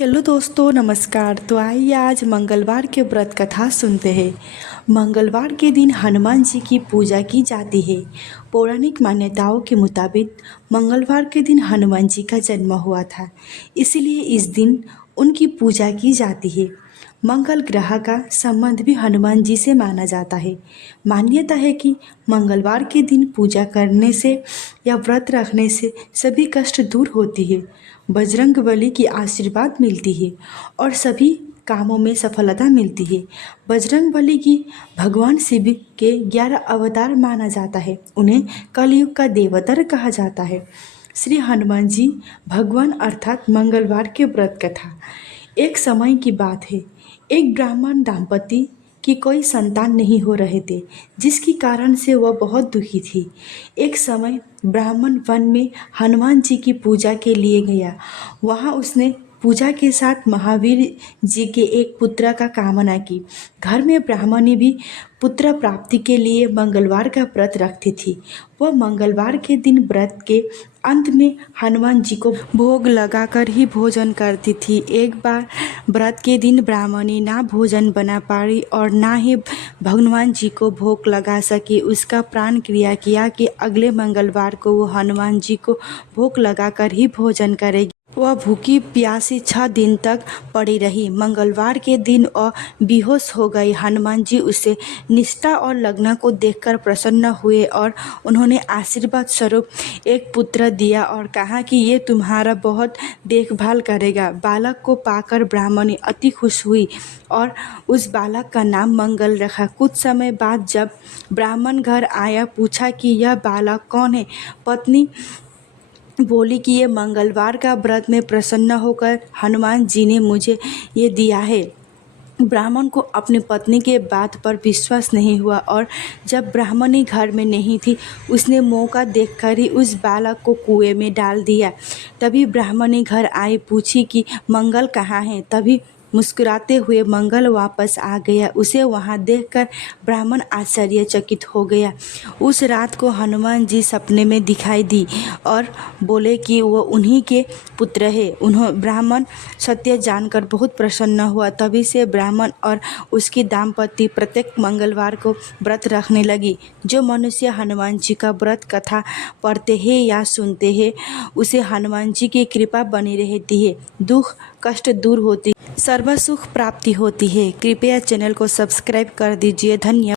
Hello दोस्तों, नमस्कार। तो आइए आज मंगलवार के व्रत कथा सुनते हैं। मंगलवार के दिन हनुमान जी की पूजा की जाती है। पौराणिक मान्यताओं के मुताबिक मंगलवार के दिन हनुमान जी का जन्म हुआ था, इसलिए इस दिन उनकी पूजा की जाती है। मंगल ग्रह का संबंध भी हनुमान जी से माना जाता है। मान्यता है कि मंगलवार के दिन पूजा करने से या व्रत रखने से सभी कष्ट दूर होती है, बजरंगबली की आशीर्वाद मिलती है और सभी कामों में सफलता मिलती है। बजरंगबली की भगवान शिव के 11 अवतार माना जाता है। उन्हें कलयुग का देवतर कहा जाता है। श्री हनुमान जी भगवान अर्थात मंगलवार के व्रत कथा। एक समय की बात है, एक ब्राह्मण दंपति की कोई संतान नहीं हो रहे थे, जिसके कारण से वह बहुत दुखी थी। एक समय ब्राह्मण वन में हनुमान जी की पूजा के लिए गया। वहाँ उसने पूजा के साथ महावीर जी के एक पुत्र का कामना की। घर में ब्राह्मणी भी पुत्र प्राप्ति के लिए मंगलवार का व्रत रखती थी। वह मंगलवार के दिन व्रत के अंत में हनुमान जी को भोग लगाकर ही भोजन करती थी। एक बार व्रत के दिन ब्राह्मणी ना भोजन बना पाई और ना ही भगवान जी को भोग लगा सकी। उसका प्राण क्रिया किया कि अगले मंगलवार को वो हनुमान जी को भोग लगाकर ही भोजन करेगी। वह भूखी प्यासी 6 दिन तक पड़ी रही। मंगलवार के दिन वह बेहोश हो गई। हनुमान जी उसे निष्ठा और लगन को देखकर प्रसन्न हुए और उन्होंने आशीर्वाद स्वरूप एक पुत्र दिया और कहा कि ये तुम्हारा बहुत देखभाल करेगा। बालक को पाकर ब्राह्मणी अति खुश हुई और उस बालक का नाम मंगल रखा। कुछ समय बाद जब ब्राह्मण घर आया, पूछा कि यह बालक कौन है। पत्नी बोली कि ये मंगलवार का व्रत में प्रसन्न होकर हनुमान जी ने मुझे ये दिया है। ब्राह्मण को अपनी पत्नी के बात पर विश्वास नहीं हुआ और जब ब्राह्मणी घर में नहीं थी, उसने मौका देखकर ही उस बालक को कुएं में डाल दिया। तभी ब्राह्मणी घर आई, पूछी कि मंगल कहाँ है। तभी मुस्कुराते हुए मंगल वापस आ गया। उसे वहां देखकर ब्राह्मण आश्चर्यचकित हो गया। उस रात को हनुमान जी सपने में दिखाई दी और बोले कि वो उन्हीं के पुत्र है। ब्राह्मण सत्य जानकर बहुत प्रसन्न हुआ। तभी से ब्राह्मण और उसकी दाम्पत्य प्रत्येक मंगलवार को व्रत रखने लगी। जो मनुष्य हनुमान जी का व्रत कथा पढ़ते हैं या सुनते हैं, उसे हनुमान जी की कृपा बनी रहती है, दुख कष्ट दूर होती, सर्व सुख प्राप्ति होती है। कृपया चैनल को सब्सक्राइब कर दीजिए। धन्यवाद।